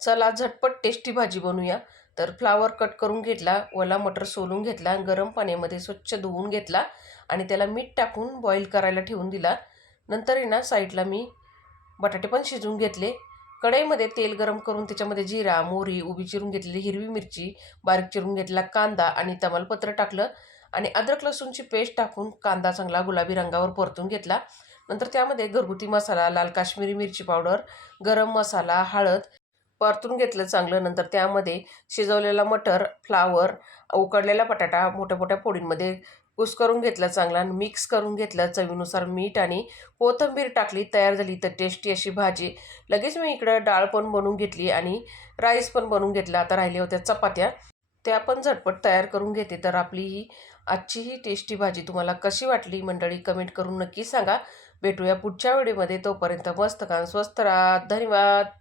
चला झटपट टेस्टी भाजी बनवूया। तर फ्लावर कट करून घेतला, ओला मटर सोलून घेतला, गरम पाण्यामध्ये स्वच्छ धुवून घेतला आणि त्याला मीठ टाकून बॉईल करायला ठेवून दिला। नंतर आहे ना साईडला मी बटाटे पण शिजवून घेतले। कढईमध्ये तेल गरम करून त्याच्यामध्ये जिरा, मोहरी, उभी चिरून घेतलेली हिरवी मिरची, बारीक चिरून घेतलेला कांदा आणि तमालपत्र टाकलं आणि अद्रक लसूणची पेस्ट टाकून कांदा चांगला गुलाबी रंगावर परतून घेतला। नंतर त्यामध्ये घरगुती मसाला, लाल काश्मीरी मिरची पावडर, गरम मसाला, हळद परतून घेतलं चांगलं। नंतर त्यामध्ये शिजवलेला मटर, फ्लावर, उकडलेला बटाटा मोठ्या-मोठ्या फोडींमध्ये कुस्करून घेतला चांगला आणि मिक्स करून घेतलं। चवीनुसार मीठ आणि कोथिंबीर टाकली, तयार झाली तर टेस्टी अशी भाजी। लगेच मी इकडं डाळ पण बनवून घेतली आणि राईस पण बनवून घेतला। आता राहिल्या होत्या चपात्या, त्या पण झटपट तयार करून घेते। तर आपली आजची ही टेस्टी भाजी तुम्हाला कशी वाटली मंडळी, कमेंट करून नक्की सांगा। भेटूया पुढच्या व्हिडिओमध्ये, तोपर्यंत मस्त खा, स्वस्त राहा, धन्यवाद।